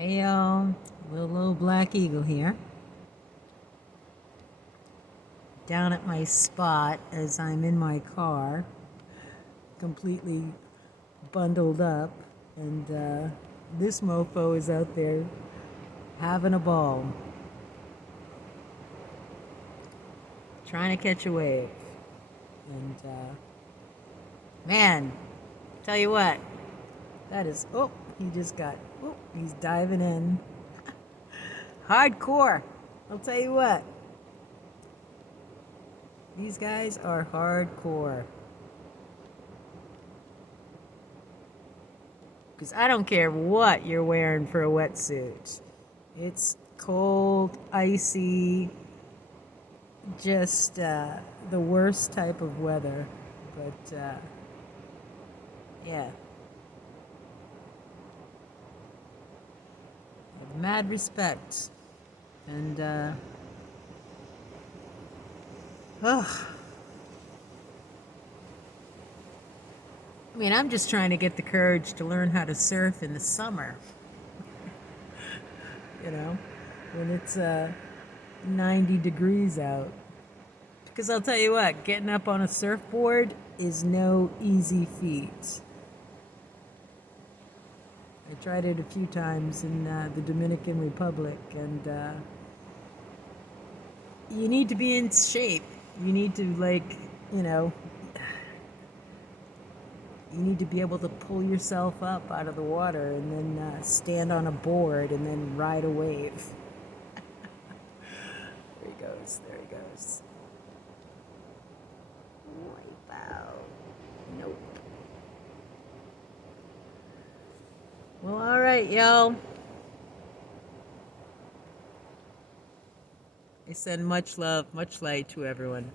Hey little black eagle here. Down at my spot as I'm in my car, completely bundled up, and this mofo is out there having a ball, trying to catch a wave. And man, tell you what, that is, he's diving in. Hardcore. I'll tell you what. These guys are hardcore. Because I don't care what you're wearing for a wetsuit. It's cold, icy, just the worst type of weather. But yeah. I have mad respect. And ugh. I mean, I'm just trying to get the courage to learn how to surf in the summer. You know, when it's 90 degrees out. Because I'll tell you what, getting up on a surfboard is no easy feat. I tried it a few times in the Dominican Republic, and you need to be in shape. You need to, you need to be able to pull yourself up out of the water and then stand on a board and then ride a wave. There he goes, there he goes. Wipe out. Nope. Well, all right, y'all. I send much love, much light to everyone.